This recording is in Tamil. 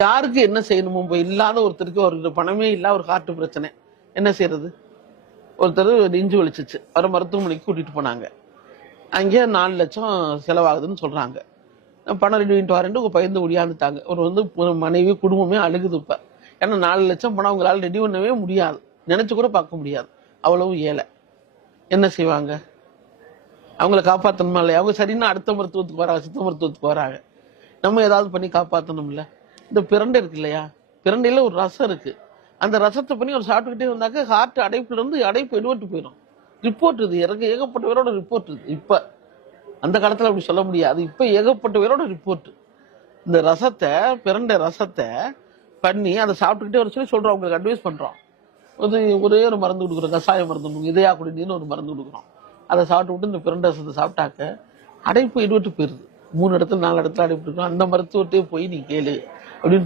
யாருக்கு என்ன செய்யணுமோ? இப்போ இல்லாத ஒருத்தருக்கு ஒரு பணமே இல்லை ஒரு ஹார்ட் பிரச்சனை. என்ன செய்யறது? ஒருத்தர் நெஞ்சு வலிச்சிச்சு. அவரை மருத்துவமனைக்கு கூட்டிட்டு போனாங்க. அங்கே நாலு லட்சம் செலவாகுதுன்னு சொல்றாங்க. பணம் ரெடி பண்ணிட்டு வரேன்ட்டு உங்க பயந்து ஒடியாந்துட்டாங்க. ஒரு வந்து மனைவி குடும்பமே அழுகுது இப்ப. ஏன்னா நாலு லட்சம் பணம் அவங்களால ரெடி பண்ணவே முடியாது. நினைச்சு கூட பார்க்க முடியாது. அவ்வளவு ஏழை. என்ன செய்வாங்க? அவங்கள காப்பாற்றணுமா இல்லையா? அவங்க சரின்னா அடுத்த மருத்துவத்துக்கு வராங்க சித்த மருத்துவத்துக்கு வராங்க. நம்ம ஏதாவது பண்ணி காப்பாற்றணும்ல இந்த பிரண்டை இருக்கு இல்லையா? பிரண்டையில் ஒரு ரசம் இருக்கு. அந்த ரசத்தை பண்ணி ஒரு சாப்பிட்டுக்கிட்டே வந்தாக்க ஹார்ட் அடைப்புல இருந்து அடைப்பு எடுபட்டு போயிடும். ரிப்போர்ட் இது. இறங்க ஏகப்பட்ட பேரோட ரிப்போர்ட் இது. இப்போ அந்த காலத்தில் அப்படி சொல்ல முடியாது. இப்போ ஏகப்பட்ட பேரோட ரிப்போர்ட் இந்த ரசத்தை பிரண்டை ரசத்தை பண்ணி அதை சாப்பிட்டுக்கிட்டே ஒரு சொல்லி சொல்கிறோம் உங்களுக்கு அட்வைஸ் பண்ணுறோம் ஒரு ஒரே ஒரு மருந்து கொடுக்குறோம். கசாய மருந்து கொடுக்குறோம். இதயா குடிநீர்னு ஒரு மருந்து கொடுக்குறோம். அதை சாப்பிட்டு விட்டு இந்த பிரண்டை ரசத்தை சாப்பிட்டாக்க அடைப்பு எடுபட்டு போயிடுது மூணு இடத்துல நாலு இடத்துல அனுப்பிட்டு இருக்கோம். அந்த மருத்துவர்கிட்டே போய் நீ கேளு அப்படின்னு